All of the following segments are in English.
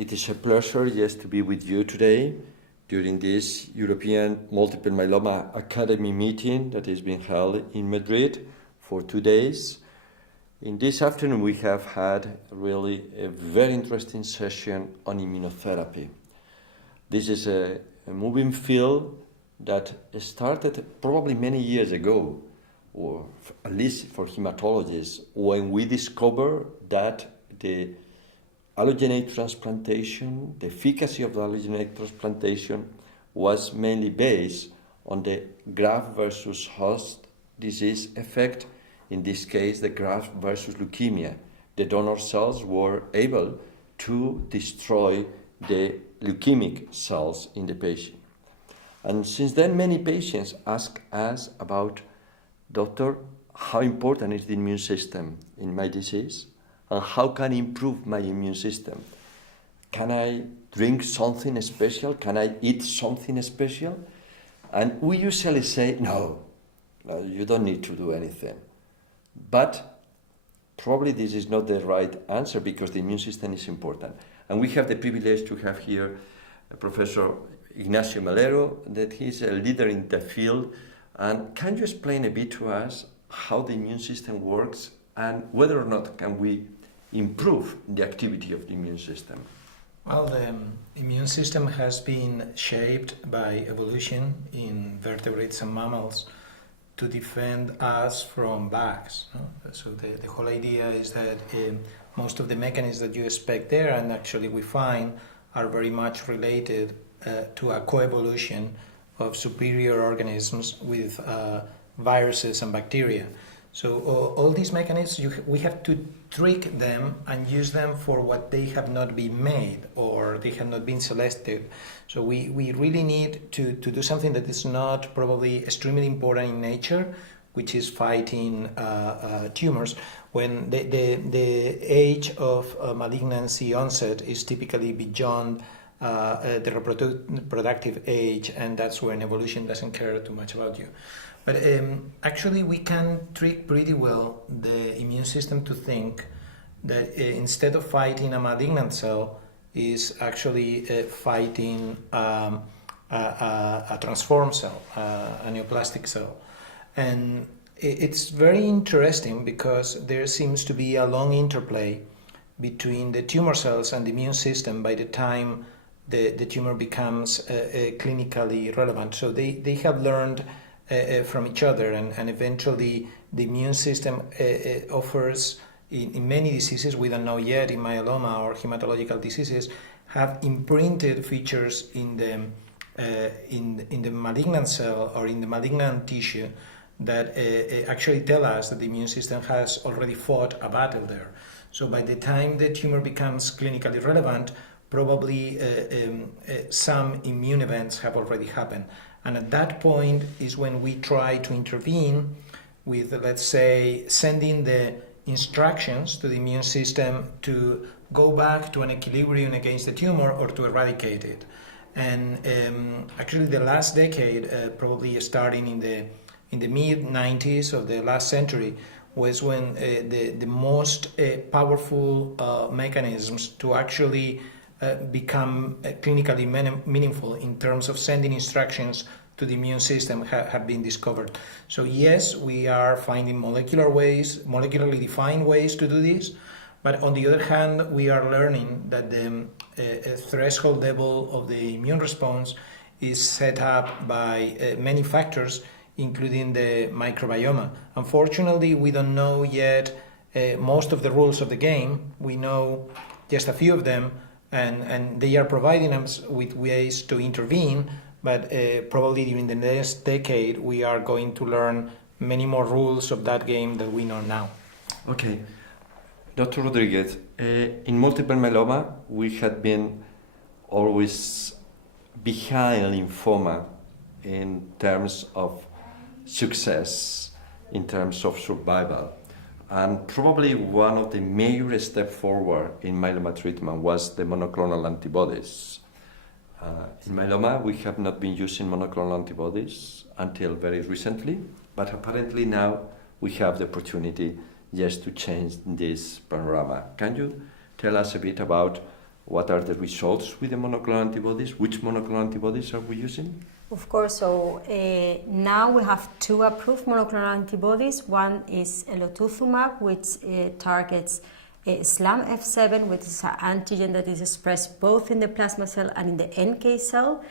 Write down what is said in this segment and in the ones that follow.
It is a pleasure, yes, to be with you today during this European Multiple Myeloma Academy meeting that is being held in Madrid for 2 days. In this afternoon, we have had really a very interesting session on immunotherapy. This is a moving field that started probably many years ago, or at least for hematologists, when we discovered that the allogeneic transplantation, the efficacy of the allogeneic transplantation was mainly based on the graft versus host disease effect, in this case, the graft versus leukemia. The donor cells were able to destroy the leukemic cells in the patient. And since then, many patients ask us about, doctor, how important is the immune system in my disease? And how can I improve my immune system? Can I drink something special? Can I eat something special? And we usually say, no, you don't need to do anything. But probably this is not the right answer because the immune system is important. And we have the privilege to have here Professor Ignacio Melero, that he's a leader in the field. And can you explain a bit to us how the immune system works and whether or not can we improve the activity of the immune system? Well, the immune system has been shaped by evolution in vertebrates and mammals to defend us from bugs. So the whole idea is that most of the mechanisms that you expect there, and actually we find, are very much related to a coevolution of superior organisms with viruses and bacteria. So all these mechanisms, we have to trick them and use them for what they have not been made or they have not been selected. So we really need to do something that is not probably extremely important in nature, which is fighting tumors. When the age of malignancy onset is typically beyond the reproductive age, and that's when evolution doesn't care too much about you. But actually we can trick pretty well the immune system to think that instead of fighting a malignant cell, is actually fighting a transformed cell, a neoplastic cell. And it's very interesting because there seems to be a long interplay between the tumor cells and the immune system by the time the tumor becomes clinically relevant. So they have learned from each other, and eventually the immune system offers, in many diseases we don't know yet, in myeloma or hematological diseases, have imprinted features in the malignant cell or in the malignant tissue that actually tell us that the immune system has already fought a battle there. So by the time the tumor becomes clinically relevant, probably some immune events have already happened. And at that point is when we try to intervene with, let's say, sending the instructions to the immune system to go back to an equilibrium against the tumor or to eradicate it. And actually the last decade, probably starting in the mid-90s of the last century, was when the most powerful mechanisms to actually become clinically meaningful in terms of sending instructions to the immune system have been discovered. So yes, we are finding molecularly defined ways to do this, but on the other hand, we are learning that the threshold level of the immune response is set up by many factors, including the microbiome. Unfortunately, we don't know yet most of the rules of the game. We know just a few of them, and they are providing us with ways to intervene, but probably during the next decade we are going to learn many more rules of that game that we know now. Okay. Dr. Rodriguez, in multiple myeloma we had been always behind lymphoma in terms of success, in terms of survival. And probably one of the major steps forward in myeloma treatment was the monoclonal antibodies. In myeloma, we have not been using monoclonal antibodies until very recently, but apparently now we have the opportunity just to change this panorama. Can you tell us a bit about What are the results with the monoclonal antibodies? Which monoclonal antibodies are we using? Of course, so now we have 2 approved monoclonal antibodies. One is Elotuzumab, which targets SLAM F7, which is an antigen that is expressed both in the plasma cell and in the NK cell.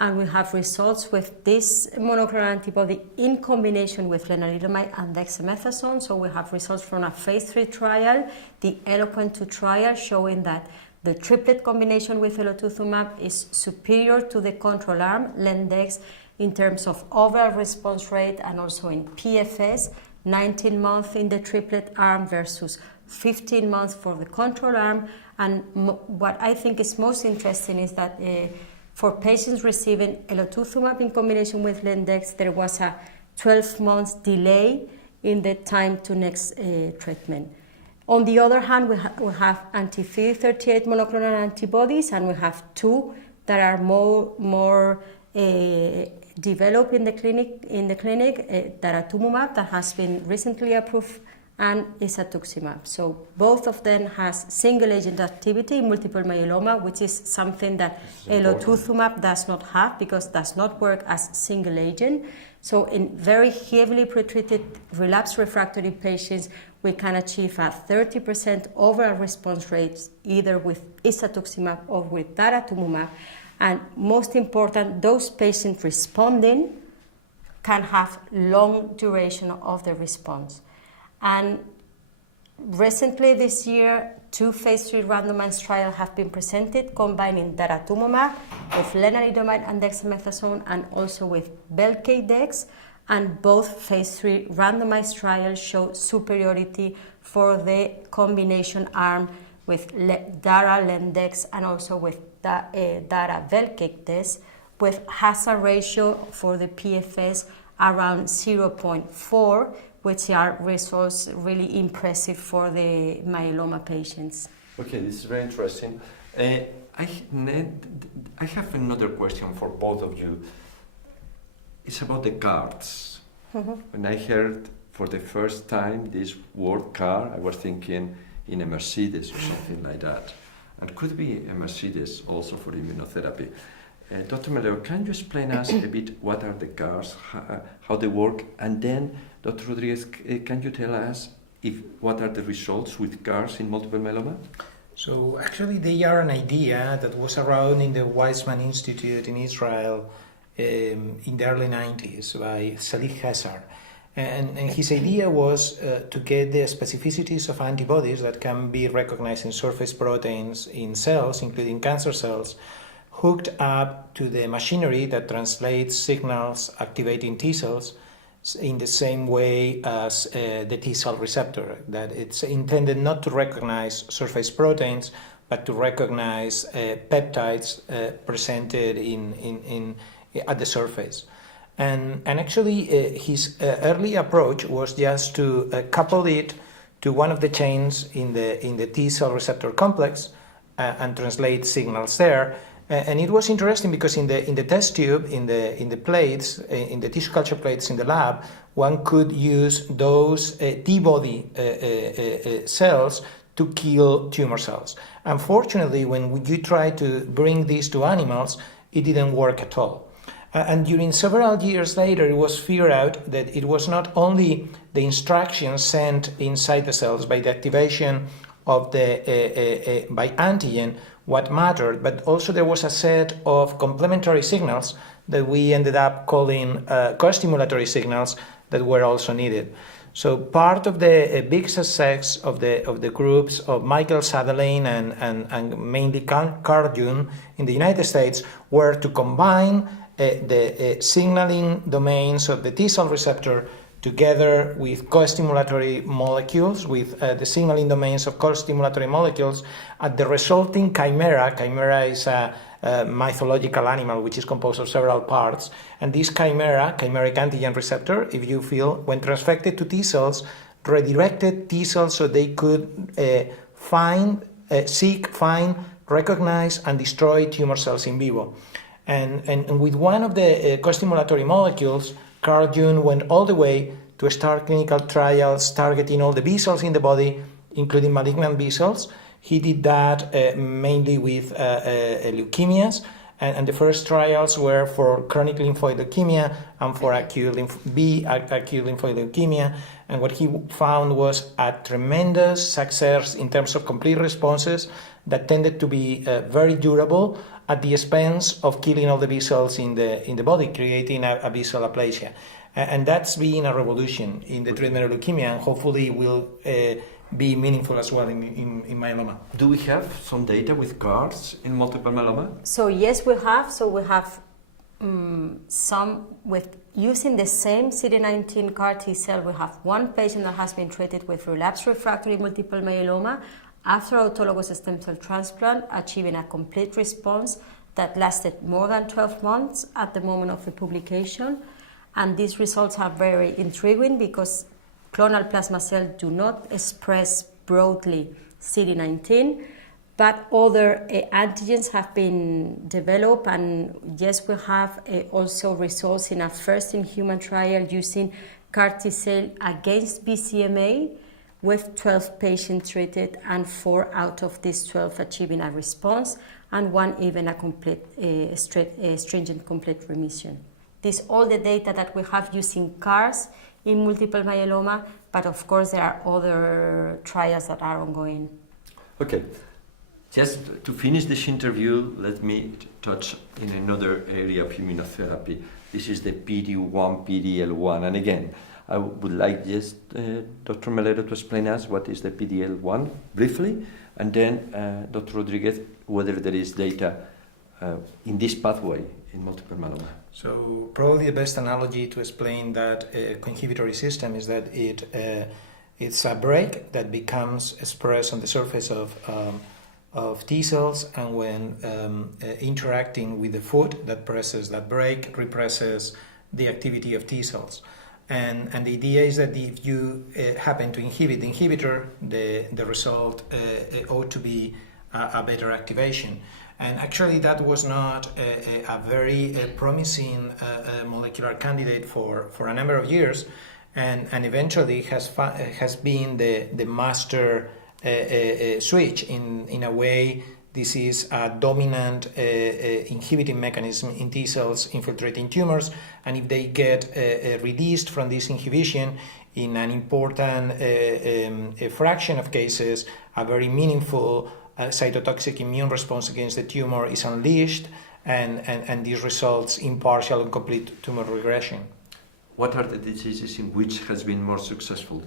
And we have results with this monoclonal antibody in combination with lenalidomide and dexamethasone. So we have results from a phase 3 trial, the Eloquent 2 trial, showing that the triplet combination with Elotuzumab is superior to the control arm, Lendex, in terms of overall response rate and also in PFS, 19 months in the triplet arm versus 15 months for the control arm. And what I think is most interesting is that for patients receiving Elotuzumab in combination with Lendex, there was a 12 months delay in the time to next treatment. On the other hand, we have anti-CD38 monoclonal antibodies, and we have 2 that are more developed in the clinic. Daratumumab, that has been recently approved, and Isatuximab. So both of them has single-agent activity in multiple myeloma, which is something that Elotuzumab does not have because it does not work as single agent. So in very heavily pretreated relapsed refractory patients, we can achieve a 30% overall response rate either with Isatuximab or with Daratumumab. And most important, those patients responding can have long duration of the response. And recently this year, 2 phase 3 randomized trials have been presented combining Daratumumab with lenalidomide and dexamethasone and also with Velcade-Dex, and both phase 3 randomized trials show superiority for the combination arm with Dara Lendex and also with Dara Velcade-Dex, with hazard ratio for the PFS around 0.4, which are results really impressive for the myeloma patients. Okay, this is very interesting. I have another question for both of you. It's about the cars. Mm-hmm. When I heard for the first time this word car, I was thinking in a Mercedes or something like that. And could be a Mercedes also for immunotherapy. Dr. Melero, can you explain us a bit what are the CARs, how they work, and then, Dr. Rodriguez, can you tell us what are the results with CARs in multiple myeloma? So actually they are an idea that was around in the Weizmann Institute in Israel in the early 90s by Salih Hazar. And his idea was to get the specificities of antibodies that can be recognized in surface proteins in cells, including cancer cells, hooked up to the machinery that translates signals activating T cells in the same way as the T cell receptor, that it's intended not to recognize surface proteins, but to recognize peptides presented at the surface. And actually his early approach was just to couple it to one of the chains in the T cell receptor complex and translate signals there. And it was interesting because in the test tube, in the plates, in the tissue culture plates in the lab, one could use those T-body cells to kill tumor cells. Unfortunately, when you try to bring these to animals, it didn't work at all. And during several years later, it was figured out that it was not only the instructions sent inside the cells by the activation of by antigen what mattered, but also there was a set of complementary signals that we ended up calling co-stimulatory signals that were also needed. So part of the big success of the groups of Michael Sadelain and mainly Carl June in the United States were to combine the signaling domains of the T cell receptor together with co-stimulatory molecules, with the signaling domains of co-stimulatory molecules at the resulting chimera. Chimera is a mythological animal which is composed of several parts. And this chimeric antigen receptor, if you feel, when transfected to T cells, redirected T cells so they could find, recognize, and destroy tumor cells in vivo. And with one of the co-stimulatory molecules, Carl June went all the way to start clinical trials targeting all the B cells in the body, including malignant B cells. He did that mainly with leukemias, and the first trials were for chronic lymphoid leukemia and for acute lymphoid leukemia. And what he found was a tremendous success in terms of complete responses that tended to be very durable at the expense of killing all the B cells in the body, creating a B cell aplasia. And that's been a revolution in the treatment of leukemia, and hopefully will be meaningful as well in myeloma. Do we have some data with CARs in multiple myeloma? So yes, we have. So we have some with using the same CD19 CAR T cell. We have one patient that has been treated with relapsed refractory multiple myeloma after autologous stem cell transplant, achieving a complete response that lasted more than 12 months at the moment of the publication. And these results are very intriguing because clonal plasma cells do not express broadly CD19, but other antigens have been developed, and yes, we have also results in a first-in-human trial using CAR T cell against BCMA, with 12 patients treated, and 4 out of these 12 achieving a response, and 1 even a complete, stringent complete remission. This is all the data that we have using CARs in multiple myeloma, but of course there are other trials that are ongoing. Okay, just to finish this interview, let me touch in another area of immunotherapy. This is the PD-1, PD-L1, and again, I would like just Dr. Melero to explain us what is the PD-L1 briefly, and then Dr. Rodriguez, whether there is data in this pathway in multiple myeloma. So probably the best analogy to explain that co-inhibitory system is that it's a brake that becomes expressed on the surface of T cells, and when interacting with the food that presses that brake, represses the activity of T cells. And the idea is that if you happen to inhibit the inhibitor, the result ought to be a better activation. And actually that was not a very promising molecular candidate for a number of years, and eventually has been the master switch. In a way, this is a dominant inhibiting mechanism in T cells infiltrating tumors, and if they get released from this inhibition, in an important a fraction of cases, a very meaningful cytotoxic immune response against the tumor is unleashed, and this results in partial and complete tumor regression. What are the diseases in which has been more successful?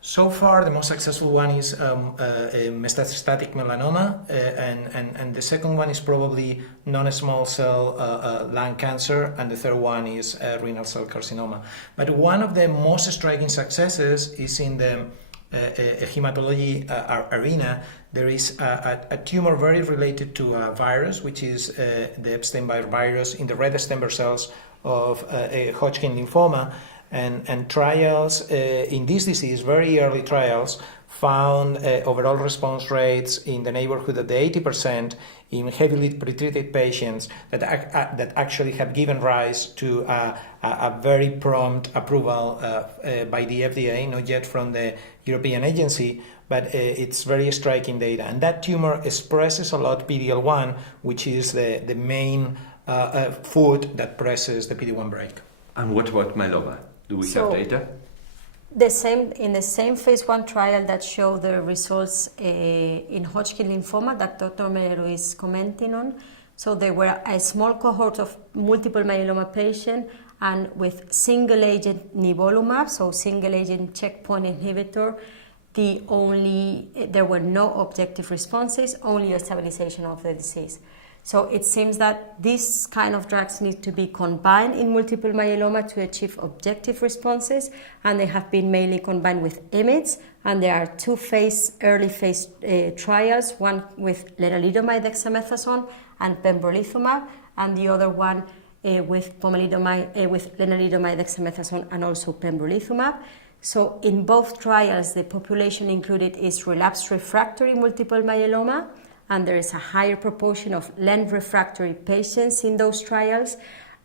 So far, the most successful one is metastatic melanoma, and the second one is probably non-small cell lung cancer, and the third one is renal cell carcinoma. But one of the most striking successes is in the hematology arena. There is a tumor very related to a virus, which is the Epstein-Barr virus in the red stem cells of Hodgkin lymphoma. And trials in this disease, very early trials, found overall response rates in the neighborhood of the 80% in heavily pretreated patients that actually have given rise to a very prompt approval by the FDA, not yet from the European agency, but it's very striking data. And that tumor expresses a lot PD-L1, which is the main food that presses the PD-1 brake. And what about myeloma? Do we have data? In the same phase 1 trial that showed the results in Hodgkin lymphoma that Dr. Melero is commenting on. So there were a small cohort of multiple myeloma patients, and with single agent nivolumab, so single agent checkpoint inhibitor, there were no objective responses, only a stabilization of the disease. So it seems that these kind of drugs need to be combined in multiple myeloma to achieve objective responses, and they have been mainly combined with IMiDs, and there are 2 early phase trials, one with lenalidomide dexamethasone and pembrolizumab, and the other one with lenalidomide dexamethasone and also pembrolizumab. So in both trials, the population included is relapsed refractory multiple myeloma, and there is a higher proportion of Len refractory patients in those trials.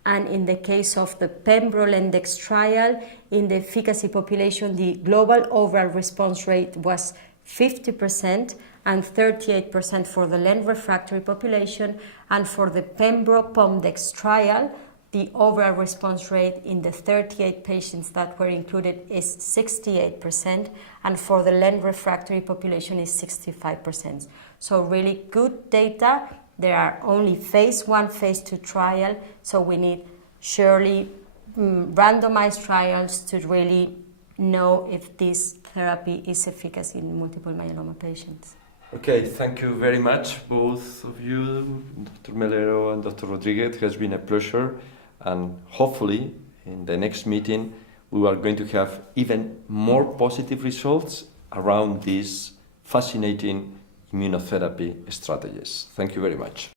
And in the case of the Pembro-Lendex trial, in the efficacy population, the global overall response rate was 50%, and 38% for the Len refractory population. And for the Pembro-Pomdex trial, the overall response rate in the 38 patients that were included is 68%, and for the Len refractory population is 65%. So really good data. There are only phase 1, phase 2 trial, so we need surely randomized trials to really know if this therapy is efficacious in multiple myeloma patients. Okay, thank you very much, both of you, Dr. Melero and Dr. Rodriguez. It has been a pleasure, and hopefully in the next meeting we are going to have even more positive results around these fascinating immunotherapy strategies. Thank you very much.